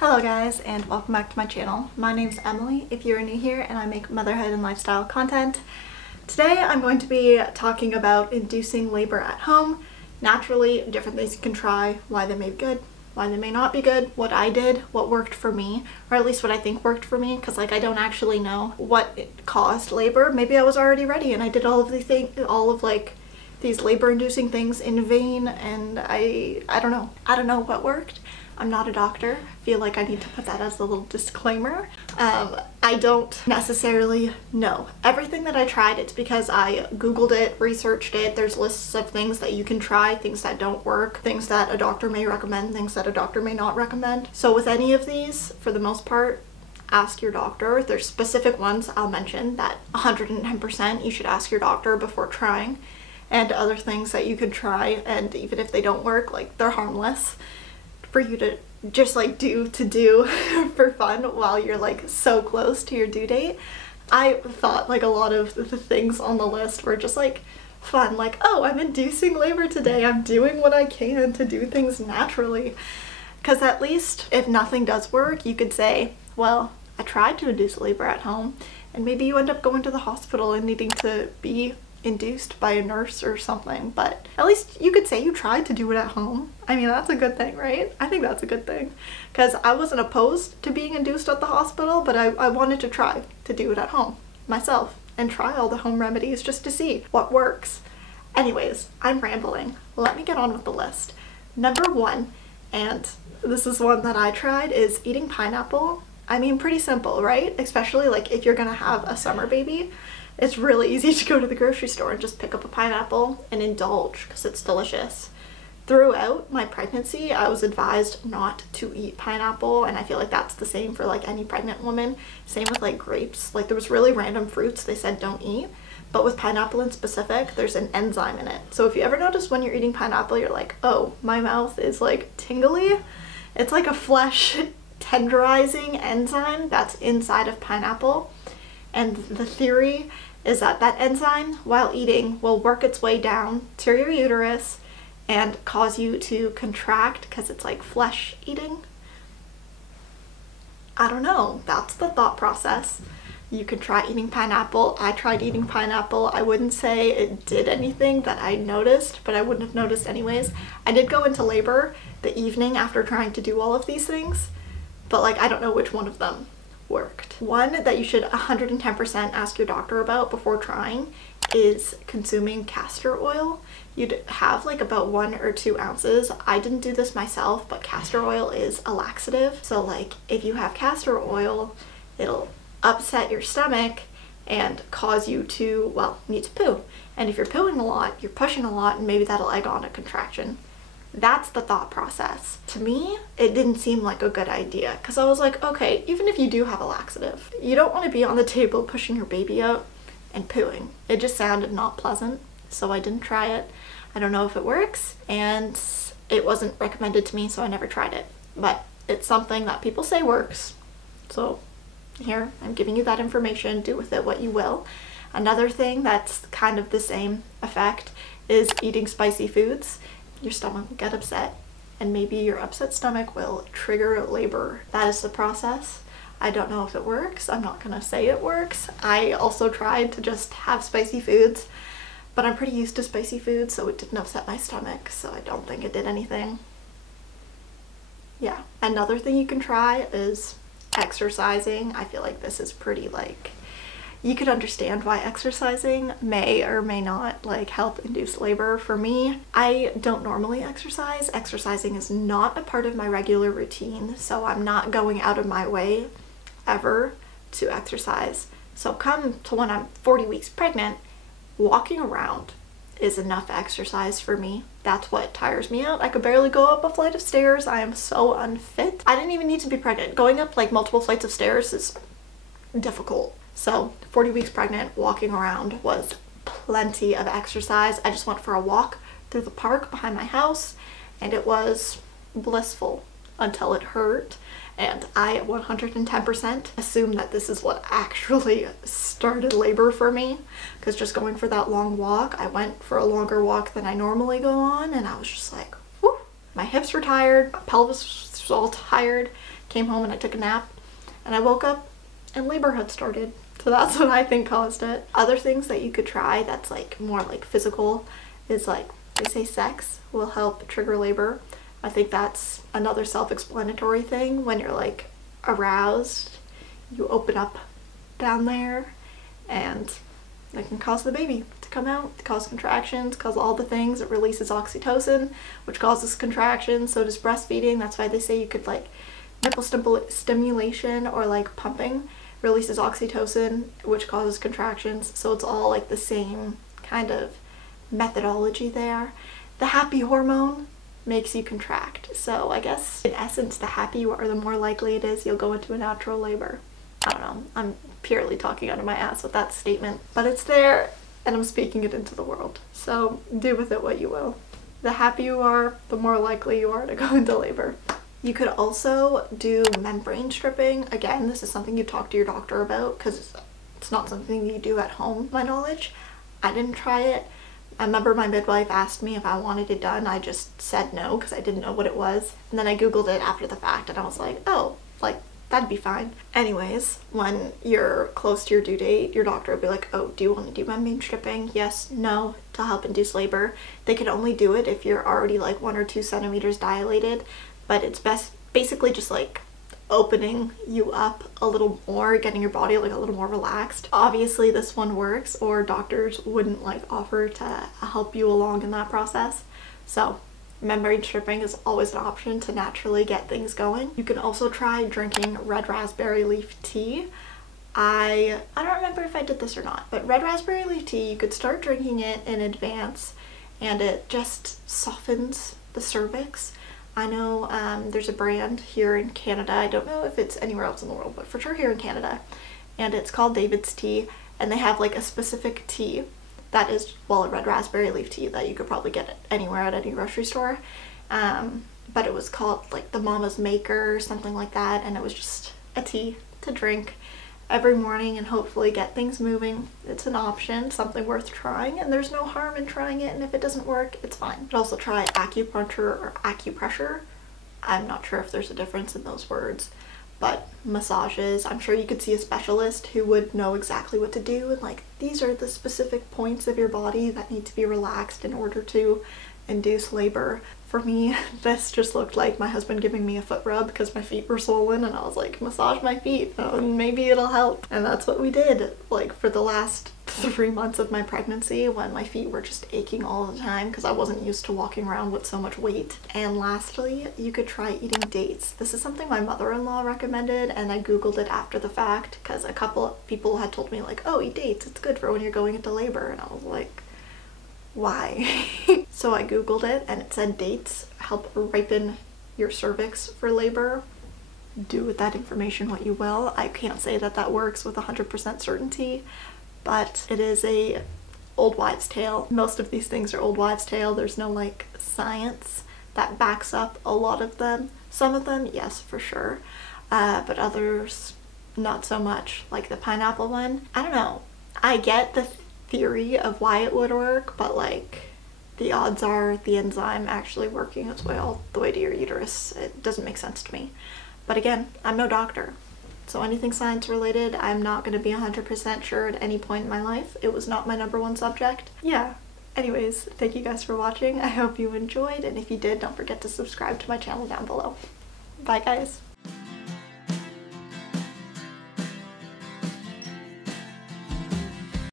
Hello guys, and welcome back to my channel. My name's Emily if you're new here, and I make motherhood and lifestyle content. Today I'm going to be talking about inducing labor at home, naturally, different things you can try, why they may be good, why they may not be good, what I did, what worked for me, or at least what I think worked for me, because I don't actually know what caused labor. Maybe I was already ready and I did all of these things, these labor inducing things in vain, and I don't know. I don't know what worked. I'm not a doctor. I feel like I need to put that as a little disclaimer. I don't necessarily know. Everything that I tried, it's because I Googled it, researched it. There's lists of things that you can try, things that don't work, things that a doctor may recommend, things that a doctor may not recommend. So with any of these, for the most part, ask your doctor. There's specific ones I'll mention that 110% you should ask your doctor before trying, and other things that you could try, and even if they don't work, like, they're harmless for you to just do for fun while you're so close to your due date. I thought a lot of the things on the list were just fun, oh, I'm inducing labor today, I'm doing what I can to do things naturally. Because at least if nothing does work, you could say, well, I tried to induce labor at home, and maybe you end up going to the hospital and needing to be induced by a nurse or something, but at least you could say you tried to do it at home. I mean, that's a good thing, right? I think that's a good thing, because I wasn't opposed to being induced at the hospital, but I wanted to try to do it at home myself and try all the home remedies just to see what works. Anyways, I'm rambling. Let me get on with the list. Number one, and this is one that I tried, is eating pineapple. I mean, pretty simple, right? Especially if you're gonna have a summer baby. It's really easy to go to the grocery store and just pick up a pineapple and indulge because it's delicious. Throughout my pregnancy, I was advised not to eat pineapple, and I feel like that's the same for any pregnant woman. Same with grapes. There was really random fruits they said don't eat, but with pineapple in specific, there's an enzyme in it. So if you ever notice when you're eating pineapple, you're like, oh, my mouth is tingly. It's like a flesh tenderizing enzyme that's inside of pineapple, and the theory is that that enzyme, while eating, will work its way down to your uterus and cause you to contract because it's flesh eating. I don't know. That's the thought process. You could try eating pineapple. I tried eating pineapple. I wouldn't say it did anything that I noticed, but I wouldn't have noticed anyways. I did go into labor the evening after trying to do all of these things, but I don't know which one of them worked. One that you should 110% ask your doctor about before trying is consuming castor oil. You'd have about 1 or 2 ounces. I didn't do this myself, but castor oil is a laxative. So if you have castor oil, it'll upset your stomach and cause you to, well, need to poo. And if you're pooing a lot, you're pushing a lot, and maybe that'll egg on a contraction. That's the thought process. To me, it didn't seem like a good idea, because I was like, okay, even if you do have a laxative, you don't want to be on the table pushing your baby out and pooing. It just sounded not pleasant, so I didn't try it. I don't know if it works, and it wasn't recommended to me, so I never tried it. But it's something that people say works, so here, I'm giving you that information. Do with it what you will. Another thing that's kind of the same effect is eating spicy foods. Your stomach will get upset, and maybe your upset stomach will trigger labor. That is the process. I don't know if it works. I'm not gonna say it works. I also tried to just have spicy foods, but I'm pretty used to spicy foods, so it didn't upset my stomach, so I don't think it did anything. Yeah, another thing you can try is exercising. I feel like this is pretty you could understand why exercising may or may not help induce labor. For me, I don't normally exercise. Exercising is not a part of my regular routine, so I'm not going out of my way ever to exercise. So come to when I'm 40 weeks pregnant, walking around is enough exercise for me. That's what tires me out. I could barely go up a flight of stairs. I am so unfit. I didn't even need to be pregnant. Going up multiple flights of stairs is difficult. So 40 weeks pregnant, walking around was plenty of exercise. I just went for a walk through the park behind my house, and it was blissful until it hurt. And I 110% assume that this is what actually started labor for me, because just going for that long walk, I went for a longer walk than I normally go on, and I was just like, whew. My hips were tired, my pelvis was all tired, came home and I took a nap, and I woke up and labor had started. So that's what I think caused it. Other things that you could try that's like more like physical is like, they say sex will help trigger labor. I think that's another self-explanatory thing. When you're like aroused, you open up down there and it can cause the baby to come out, cause contractions, cause all the things. It releases oxytocin, which causes contractions. So does breastfeeding. That's why they say you could like nipple stimulation or like pumping releases oxytocin, which causes contractions. So it's all like the same kind of methodology there. The happy hormone makes you contract. So I guess in essence, the happy you are, the more likely it is you'll go into a natural labor. I don't know. I'm purely talking out of my ass with that statement, but it's there and I'm speaking it into the world. So do with it what you will. The happier you are, the more likely you are to go into labor. You could also do membrane stripping. Again, this is something you talk to your doctor about because it's not something you do at home, my knowledge. I didn't try it. I remember my midwife asked me if I wanted it done. I just said no because I didn't know what it was. And then I googled it after the fact and I was like, oh, like that'd be fine. Anyways, when you're close to your due date, your doctor will be like, oh, do you want to do membrane stripping? Yes, no, to help induce labor. They can only do it if you're already like 1 or 2 centimeters dilated. But it's basically just like opening you up a little more, getting your body like a little more relaxed. Obviously this one works, or doctors wouldn't like offer to help you along in that process. So membrane stripping is always an option to naturally get things going. You can also try drinking red raspberry leaf tea. I don't remember if I did this or not, but red raspberry leaf tea, you could start drinking it in advance and it just softens the cervix. I know there's a brand here in Canada, I don't know if it's anywhere else in the world, but for sure here in Canada, and it's called David's Tea, and they have like a specific tea that is, well, a red raspberry leaf tea that you could probably get anywhere at any grocery store, but it was called like the Mama's Maker or something like that, and it was just a tea to drink every morning and hopefully get things moving. It's an option, something worth trying, and there's no harm in trying it, and if it doesn't work, it's fine. You could also try acupuncture or acupressure. I'm not sure if there's a difference in those words, but massages. I'm sure you could see a specialist who would know exactly what to do, and like these are the specific points of your body that need to be relaxed in order to induce labor. For me, this just looked like my husband giving me a foot rub because my feet were swollen, and I was like, massage my feet, maybe it'll help. And that's what we did, like for the last 3 months of my pregnancy, when my feet were just aching all the time because I wasn't used to walking around with so much weight. And lastly, you could try eating dates. This is something my mother-in-law recommended, and I googled it after the fact because a couple of people had told me like, oh, eat dates, it's good for when you're going into labor, and I was like, why? So I googled it and it said dates help ripen your cervix for labor. Do with that information what you will. I can't say that that works with 100% certainty, but it is a old wives' tale. Most of these things are old wives' tale. There's no like science that backs up a lot of them. Some of them, yes, for sure, but others not so much. Like the pineapple one, I don't know. I get the theory of why it would work, but like the odds are the enzyme actually working its way all the way to your uterus, it doesn't make sense to me. But again, I'm no doctor, so anything science related, I'm not going to be 100% sure at any point in my life. It was not my #1 subject. Yeah. Anyways, thank you guys for watching. I hope you enjoyed, and if you did, don't forget to subscribe to my channel down below. Bye guys.